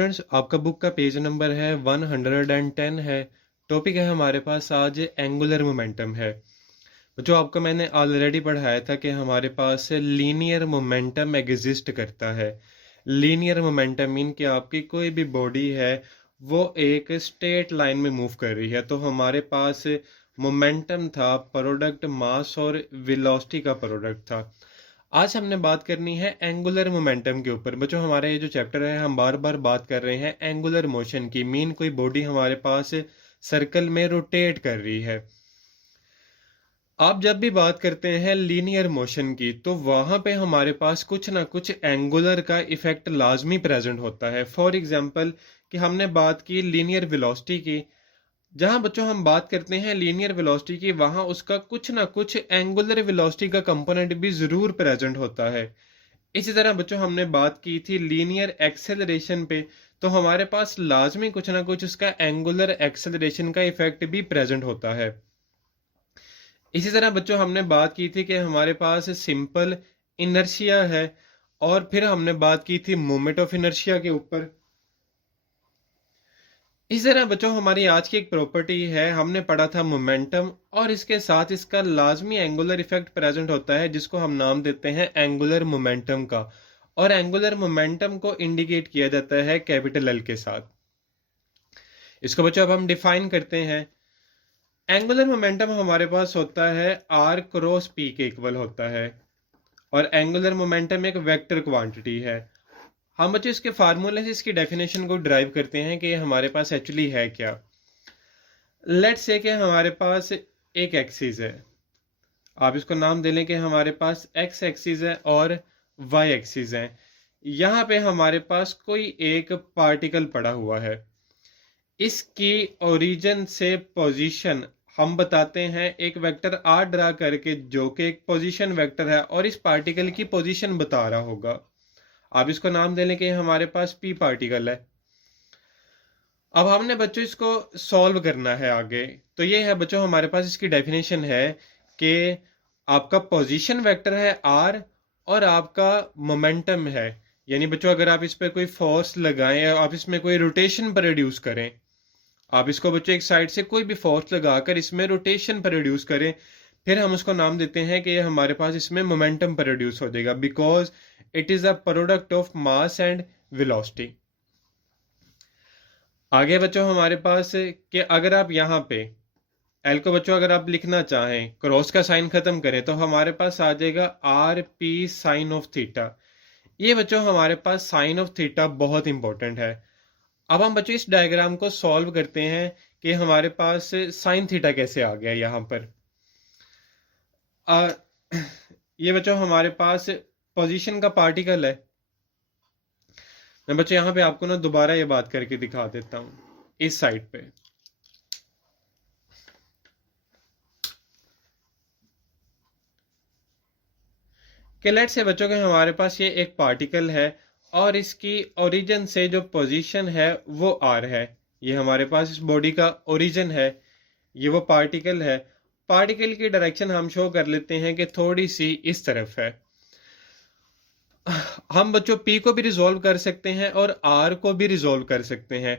Friends, आपका book का page number है 110 है। टॉपिक है हमारे पास आज एंगुलर मोमेंटम है। जो आपको मैंने ऑलरेडी पढ़ाया था कि हमारे पास लीनियर मोमेंटम एग्जिस्ट करता है। लीनियर मोमेंटम मीन कि आपकी कोई भी बॉडी है वो एक स्ट्रेट लाइन में मूव कर रही है, तो हमारे पास मोमेंटम था प्रोडक्ट मास और वेलोसिटी का प्रोडक्ट था। आज हमने बात करनी है एंगुलर मोमेंटम के ऊपर। बच्चों, हमारा ये जो चैप्टर है हम बार बार बात कर रहे हैं एंगुलर मोशन की। मीन कोई बॉडी हमारे पास सर्कल में रोटेट कर रही है। आप जब भी बात करते हैं लीनियर मोशन की तो वहां पे हमारे पास कुछ ना कुछ एंगुलर का इफेक्ट लाजमी प्रेजेंट होता है। फॉर एग्जांपल कि हमने बात की लीनियर वेलोसिटी की। जहां बच्चों हम बात करते हैं लीनियर वेलोसिटी की, वहां उसका कुछ ना कुछ एंगुलर वेलोसिटी का कंपोनेंट भी जरूर प्रेजेंट होता है। इसी तरह बच्चों हमने बात की थी लीनियर एक्सेलरेशन पे, तो हमारे पास लाजमी कुछ ना कुछ उसका एंगुलर एक्सेलरेशन का इफेक्ट भी प्रेजेंट होता है। इसी तरह बच्चों हमने बात की थी कि हमारे पास सिंपल इनर्शिया है, और फिर हमने बात की थी मोमेंट ऑफ इनर्शिया के ऊपर। इस तरह बच्चों हमारी आज की एक प्रॉपर्टी है, हमने पढ़ा था मोमेंटम, और इसके साथ इसका लाजमी एंगुलर इफेक्ट प्रेजेंट होता है जिसको हम नाम देते हैं एंगुलर मोमेंटम का। और एंगुलर मोमेंटम को इंडिकेट किया जाता है कैपिटल एल के साथ। इसको बच्चों अब हम डिफाइन करते हैं। एंगुलर मोमेंटम हमारे पास होता है आर क्रॉस पी के इक्वल होता है, और एंगुलर मोमेंटम एक वेक्टर क्वांटिटी है। हम बच्चों इसके फार्मूले से इसकी डेफिनेशन को ड्राइव करते हैं कि हमारे पास एक्चुअली है क्या। लेट्स से कि हमारे पास एक एक्सिस है, आप इसको नाम दे लें कि हमारे पास एक्स एक्सिस है और वाई एक्सिस है। यहाँ पे हमारे पास कोई एक पार्टिकल पड़ा हुआ है। इसकी ओरिजिन से पोजीशन हम बताते हैं एक वेक्टर आर ड्रा करके, जो कि एक पोजीशन वेक्टर है और इस पार्टिकल की पोजीशन बता रहा होगा। आप इसको नाम दे लें कि हमारे पास पी पार्टिकल है। अब हमने बच्चों इसको सॉल्व करना है आगे। तो ये है बच्चों हमारे पास इसकी डेफिनेशन है कि आपका पोजीशन वेक्टर है आर और आपका मोमेंटम है। यानी बच्चों अगर आप इस पर कोई फोर्स लगाएं, आप इसमें कोई रोटेशन प्रोड्यूस करें, आप इसको बच्चों एक साइड से कोई भी फोर्स लगाकर इसमें रोटेशन प्रोड्यूस करें, फिर हम उसको नाम देते हैं कि हमारे पास इसमें मोमेंटम प्रोड्यूस हो जाएगा, because it is a product of mass and velocity. आगे बच्चों हमारे पास कि अगर आप यहाँ पे एल को बच्चों अगर आप लिखना चाहें, क्रॉस का साइन खत्म करें, तो हमारे पास आ जाएगा R P sine of theta. ये बच्चों हमारे पास साइन ऑफ थीटा बहुत इंपॉर्टेंट है। अब हम बच्चों इस डायग्राम को सॉल्व करते हैं कि हमारे पास साइन थीटा कैसे आ गया यहाँ पर। ये बच्चों हमारे पास पोजीशन का पार्टिकल है। मैं बच्चों यहाँ पे आपको ना दोबारा ये बात करके दिखा देता हूँ इस साइड पे। कि लेट से बच्चों के हमारे पास ये एक पार्टिकल है और इसकी ओरिजिन से जो पोजीशन है वो आर है। ये हमारे पास इस बॉडी का ओरिजिन है, ये वो पार्टिकल है। पार्टिकल की डायरेक्शन हम शो कर लेते हैं कि थोड़ी सी इस तरफ है। हम बच्चों पी को भी रिजोल्व कर सकते हैं और आर को भी रिजोल्व कर सकते हैं।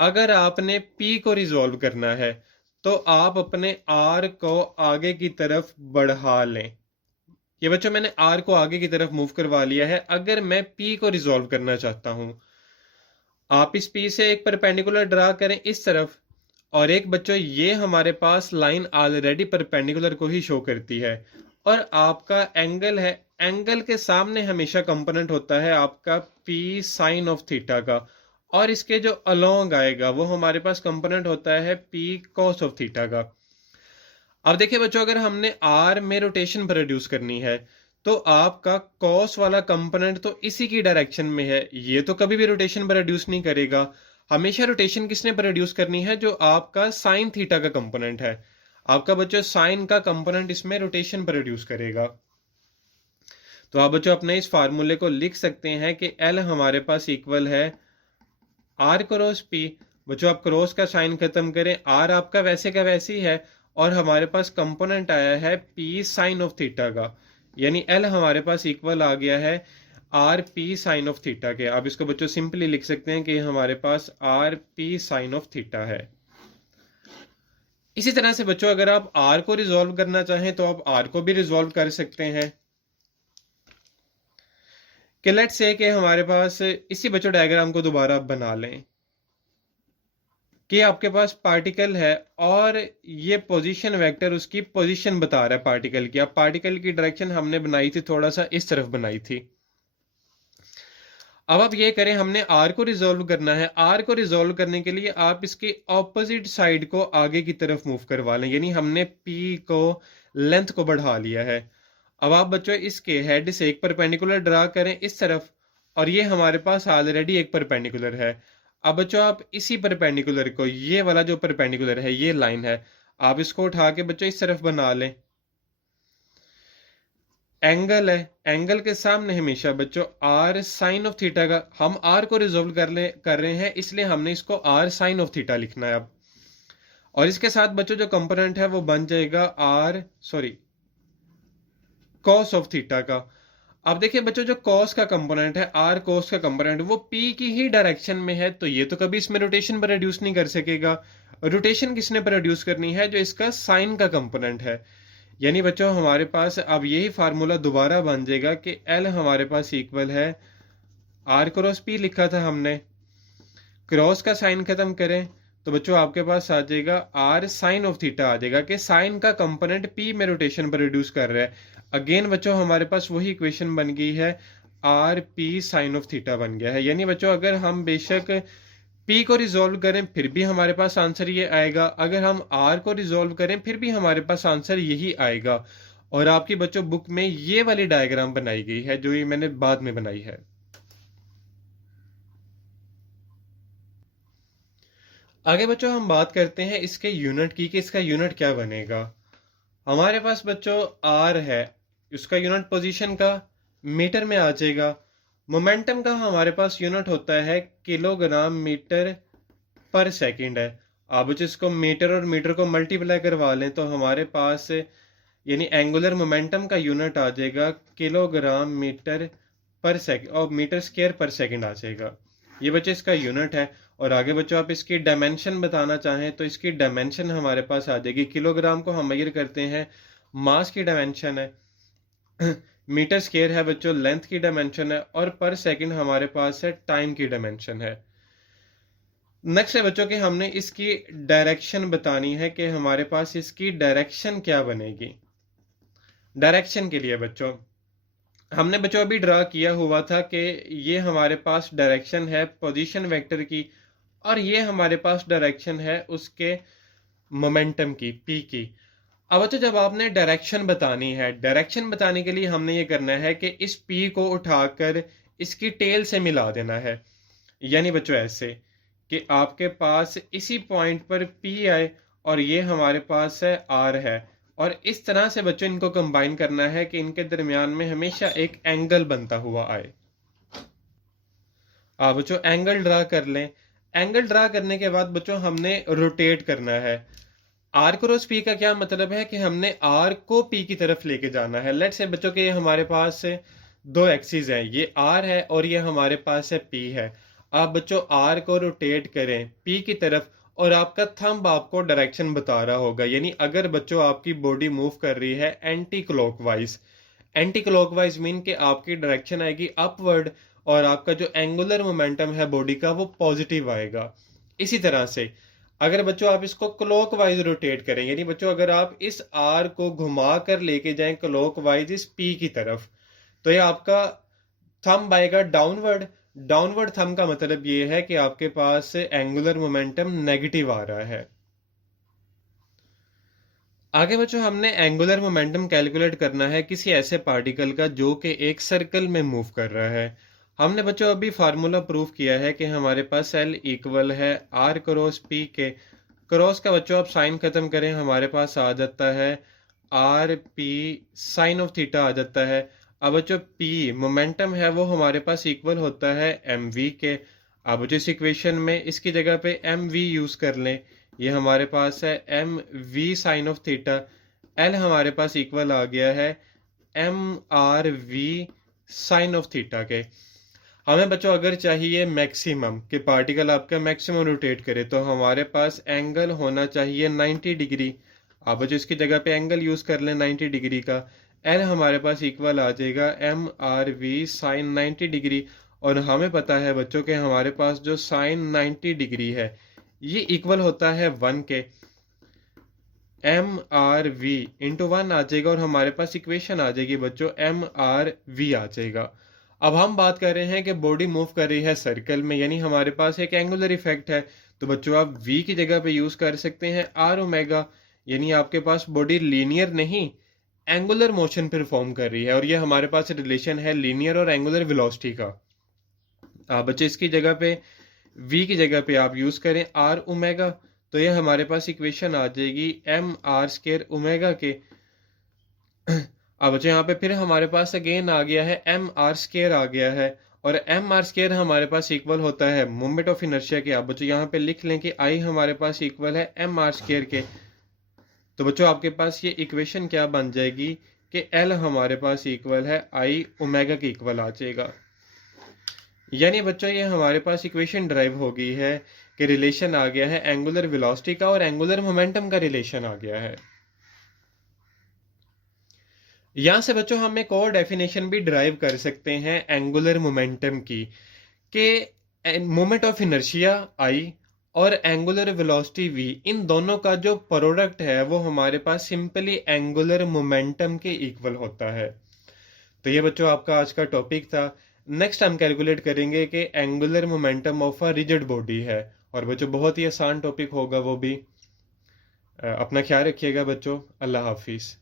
अगर आपने पी को रिजोल्व करना है तो आप अपने आर को आगे की तरफ बढ़ा लें। ये बच्चों मैंने आर को आगे की तरफ मूव करवा लिया है। अगर मैं पी को रिजोल्व करना चाहता हूं, आप इस पी से एक परपेंडिकुलर ड्रा करें इस तरफ, और एक बच्चों ये हमारे पास लाइन ऑलरेडी परपेंडिकुलर को ही शो करती है, और आपका एंगल है, एंगल के सामने हमेशा कंपोनेंट होता है आपका पी साइन ऑफ थीटा का, और इसके जो अलोंग आएगा वो हमारे पास कंपोनेंट होता है पी कॉस ऑफ थीटा का। अब देखिए बच्चों, अगर हमने आर में रोटेशन प्रोड्यूस करनी है तो आपका कॉस वाला कंपोनेंट तो इसी की डायरेक्शन में है, ये तो कभी भी रोटेशन प्रोड्यूस नहीं करेगा। हमेशा रोटेशन किसने प्रोड्यूस करनी है? जो आपका साइन थीटा का कंपोनेंट है। आपका बच्चों साइन का कंपोनेंट इसमें रोटेशन प्रोड्यूस करेगा। तो आप बच्चों अपने इस फार्मूले को लिख सकते हैं कि एल हमारे पास इक्वल है आर क्रॉस पी। बच्चों आप क्रॉस का साइन खत्म करें, आर आपका वैसे का वैसे ही है, और हमारे पास कंपोनेंट आया है पी साइन ऑफ थीटा का, यानी एल हमारे पास इक्वल आ गया है R P sine of theta के। आप इसको बच्चों सिंपली लिख सकते हैं कि हमारे पास R P sine of theta है। इसी तरह से बच्चों अगर आप आर को रिजॉल्व करना चाहें तो आप आर को भी रिजॉल्व कर सकते हैं। कि लेट्स से कि हमारे पास इसी बच्चों डायग्राम को दोबारा बना लें कि आपके पास पार्टिकल है और ये पोजीशन वेक्टर उसकी पोजीशन बता रहा है पार्टिकल की। अब पार्टिकल की डायरेक्शन हमने बनाई थी थोड़ा सा इस तरफ बनाई थी। अब आप ये करें, हमने आर को रिजॉल्व करना है। आर को रिजॉल्व करने के लिए आप इसकी ऑपोजिट साइड को आगे की तरफ मूव करवा लें, यानी हमने पी को लेंथ को बढ़ा लिया है। अब आप बच्चों इसके हेड से एक परपेंडिकुलर ड्रा करें इस तरफ, और ये हमारे पास ऑलरेडी एक परपेंडिकुलर है। अब बच्चों आप इसी परपेंडिकुलर को, ये वाला जो परपेंडिकुलर है ये लाइन है, आप इसको उठा के बच्चों इस तरफ बना लें। एंगल है, एंगल के सामने हमेशा बच्चों आर साइन ऑफ थीटा का, हम आर को रिजोल्व कर रहे हैं इसलिए हमने इसको आर साइन ऑफ थीटा लिखना है अब। और इसके साथ बच्चों जो कंपोनेंट है वो बन जाएगा कॉस ऑफ थीटा का। अब देखिए बच्चों जो कॉस का कंपोनेंट है, आर कॉस का कंपोनेंट, वो पी की ही डायरेक्शन में है, तो ये तो कभी इसमें रोटेशन पर रिड्यूस नहीं कर सकेगा। रोटेशन किसने प्रोड्यूस करनी है? जो इसका साइन का कंपोनेंट है। यानी बच्चों हमारे पास अब यही फार्मूला दोबारा बन जाएगा कि एल हमारे पास इक्वल है आर क्रॉस पी, लिखा था हमने, क्रॉस का साइन खत्म करें तो बच्चों आपके पास आ जाएगा आर साइन ऑफ थीटा आ जाएगा, कि साइन का कंपोनेंट पी में रोटेशन पर रिड्यूस कर रहा है। अगेन बच्चों हमारे पास वही इक्वेशन बन गई है, R P sine of theta बन गया है। यानी बच्चों अगर हम बेशक पी को रिजोल्व करें फिर भी हमारे पास आंसर ये आएगा, अगर हम आर को रिजोल्व करें फिर भी हमारे पास आंसर यही आएगा। और आपकी बच्चों बुक में ये वाली डायग्राम बनाई गई है जो ये मैंने बाद में बनाई है। आगे बच्चों हम बात करते हैं इसके यूनिट की, कि इसका यूनिट क्या बनेगा। हमारे पास बच्चों आर है, उसका यूनिट पोजीशन का मीटर में आ जाएगा। मोमेंटम का हमारे पास यूनिट होता है किलोग्राम मीटर पर सेकंड है। आप इसको मीटर और मीटर को मल्टीप्लाई करवा लें तो हमारे पास यानी एंगुलर मोमेंटम का यूनिट आ जाएगा किलोग्राम मीटर पर सेकंड, और मीटर स्क्वायर पर सेकंड आ जाएगा। ये बच्चे इसका यूनिट है। और आगे बच्चों आप इसकी डायमेंशन बताना चाहें तो इसकी डायमेंशन हमारे पास आ जाएगी। किलोग्राम को हम मेजर करते हैं, मास की डायमेंशन है, मीटर स्क्वायर है बच्चों लेंथ की डायमेंशन है, और पर सेकंड हमारे पास है टाइम की डायमेंशन है। नेक्स्ट है बच्चों कि हमने इसकी डायरेक्शन बतानी है, कि हमारे पास इसकी डायरेक्शन क्या बनेगी। डायरेक्शन के लिए बच्चों हमने बच्चों अभी ड्रा किया हुआ था कि ये हमारे पास डायरेक्शन है पोजीशन वेक्टर की, और ये हमारे पास डायरेक्शन है उसके मोमेंटम की, पी की। अब बच्चों जब आपने डायरेक्शन बतानी है, डायरेक्शन बताने के लिए हमने ये करना है कि इस पी को उठाकर इसकी टेल से मिला देना है। यानी बच्चों ऐसे कि आपके पास इसी पॉइंट पर पी आए और ये हमारे पास है आर है, और इस तरह से बच्चों इनको कंबाइन करना है कि इनके दरमियान में हमेशा एक एंगल बनता हुआ आए। आप बच्चों एंगल ड्रा कर लें। एंगल ड्रा करने के बाद बच्चों हमने रोटेट करना है। आर क्रॉस पी का क्या मतलब है कि हमने आर को पी की तरफ लेके जाना है। लेट्स से बच्चों के हमारे पास दो एक्सिस हैं, ये आर है और ये हमारे पास है पी है। आप बच्चों आर को रोटेट करें पी की तरफ, और आपका थंब आपको डायरेक्शन बता रहा होगा। यानी अगर बच्चों आपकी बॉडी मूव कर रही है anti clockwise, anti clockwise mean कि आपकी डायरेक्शन आएगी अपवर्ड, और आपका जो एंगुलर मोमेंटम है बॉडी का वो पॉजिटिव आएगा। इसी तरह से अगर बच्चों आप इसको क्लॉकवाइज रोटेट करें, यानी बच्चों अगर आप इस आर को घुमा कर लेके जाएं क्लॉकवाइज इस पी की तरफ, तो ये आपका थंब आएगा डाउनवर्ड। डाउनवर्ड थंब का मतलब ये है कि आपके पास एंगुलर मोमेंटम नेगेटिव आ रहा है। आगे बच्चों हमने एंगुलर मोमेंटम कैलकुलेट करना है किसी ऐसे पार्टिकल का जो कि एक सर्कल में मूव कर रहा है। हमने बच्चों अभी फार्मूला प्रूफ किया है कि हमारे पास एल इक्वल है आर क्रॉस पी के। क्रॉस का बच्चों आप साइन खत्म करें, हमारे पास आ जाता है R P sine of theta आ जाता है। अब बच्चों पी मोमेंटम है वो हमारे पास इक्वल होता है एम वी के। अब बच्चों इस इक्वेशन में इसकी जगह पे एम वी यूज कर लें, ये हमारे पास है M V sine of theta. L हमारे पास इक्वल आ गया है M R V sine of theta के। हमें बच्चों अगर चाहिए मैक्सिमम कि पार्टिकल आपका मैक्सिमम रोटेट करे, तो हमारे पास एंगल होना चाहिए 90 डिग्री। आप बच्चों इसकी जगह पे एंगल यूज कर लें 90 डिग्री का। एल हमारे पास इक्वल आ जाएगा MRV साइन 90 डिग्री। और हमें पता है बच्चों के हमारे पास जो साइन 90 डिग्री है ये इक्वल होता है 1 के। MRV इंटू 1 आ जाएगा और हमारे पास इक्वेशन आ जाएगी बच्चों MRV आ जाएगा। अब हम बात कर रहे हैं कि बॉडी मूव कर रही है सर्कल में, यानी हमारे पास एक एंगुलर इफेक्ट है। तो बच्चों आप V की जगह पे यूज कर सकते हैं R ओमेगा, यानी आपके पास बॉडी लीनियर नहीं एंगुलर मोशन परफॉर्म कर रही है। और ये हमारे पास रिलेशन है लीनियर और एंगुलर वेलोसिटी का। आप बच्चे इसकी जगह पे V की जगह पे आप यूज करें R ओमेगा, तो ये हमारे पास इक्वेशन आ जाएगी MR² ओमेगा के। अब बच्चे यहाँ पे फिर हमारे पास अगेन आ गया है MR² आ गया है। और MR² हमारे पास इक्वल होता है मोमेंट ऑफ इनर्शिया के। आप बच्चों यहाँ पे लिख लें कि I हमारे पास इक्वल है MR² के। तो बच्चों आपके पास ये इक्वेशन क्या बन जाएगी कि L हमारे पास इक्वल है I ओमेगा के इक्वल आ जाएगा। यानी बच्चों ये हमारे पास इक्वेशन ड्राइव हो गई है कि रिलेशन आ गया है एंगुलर वेलोसिटी का और एंगुलर मोमेंटम का रिलेशन आ गया है। यहां से बच्चों हम एक और डेफिनेशन भी ड्राइव कर सकते हैं एंगुलर मोमेंटम की, कि मोमेंट ऑफ इनर्शिया I और एंगुलर वेलोसिटी V, इन दोनों का जो प्रोडक्ट है वो हमारे पास सिंपली एंगुलर मोमेंटम के इक्वल होता है। तो ये बच्चों आपका आज का टॉपिक था। नेक्स्ट हम कैलकुलेट करेंगे कि angular momentum of a rigid body है। और बच्चों बहुत ही आसान टॉपिक होगा वो भी। अपना ख्याल रखिएगा बच्चों। अल्लाह हाफिज़।